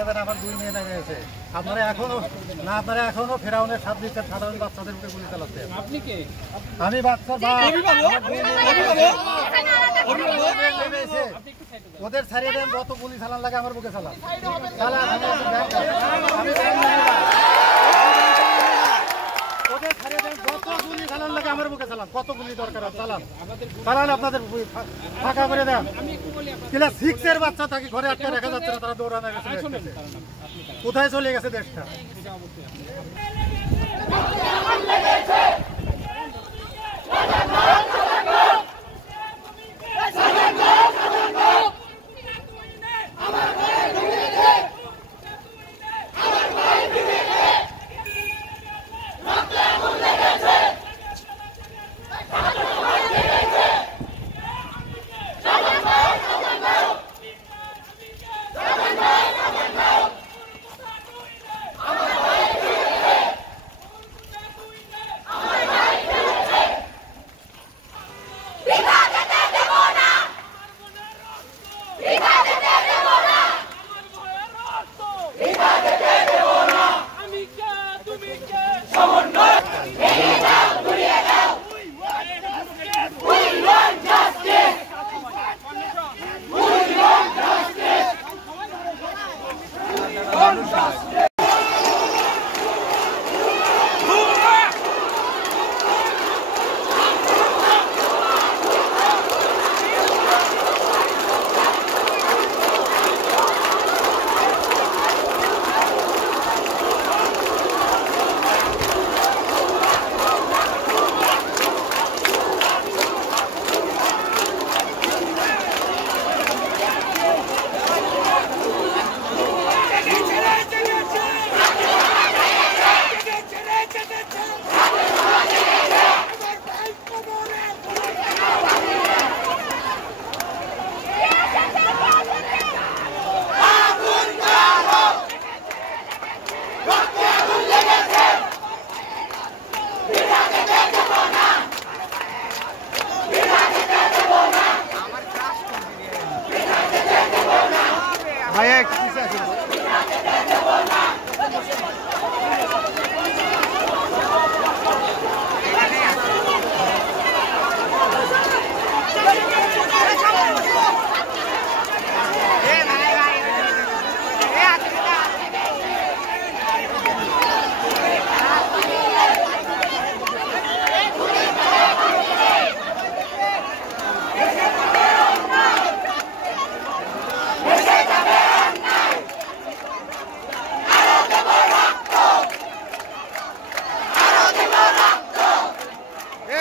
আমার 2 মেয়ে নেমে এসে আপনারা এখনো ফেরাউনের সাথ দিচ্ছেন সাধারণ বাচ্চাদের উপরে গুলি চালাচ্ছেন। আপনি কে? আমি বাচ্চার ওদের ছাড়িয়ে দেন, যত গুলি চালান লাগে আমার বুকে চালান। ওদের ছাড়িয়ে দেন, যত গুলি চালান লাগে আমার বুকে চালান। কত গুলি দরকার চালান, চালান আপনাদের ফাঁকা করে দেন। ক্লাস 6 এর বাচ্চা তাকে ঘরে আটকে রাখা যাচ্ছে না, তারা দৌড়ানো গেছে। কোথায় চলে গেছে দেশটা?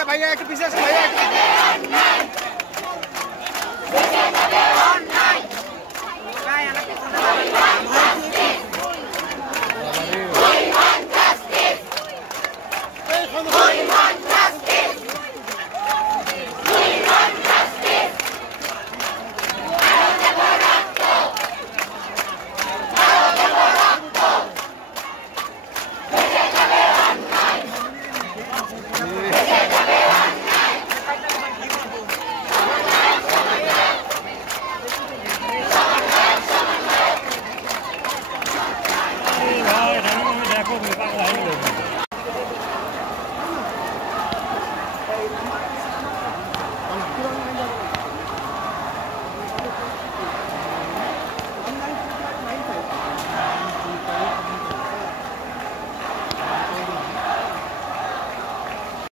ভাইয়া একটু পিছিয়ে আসুন ভাইয়া।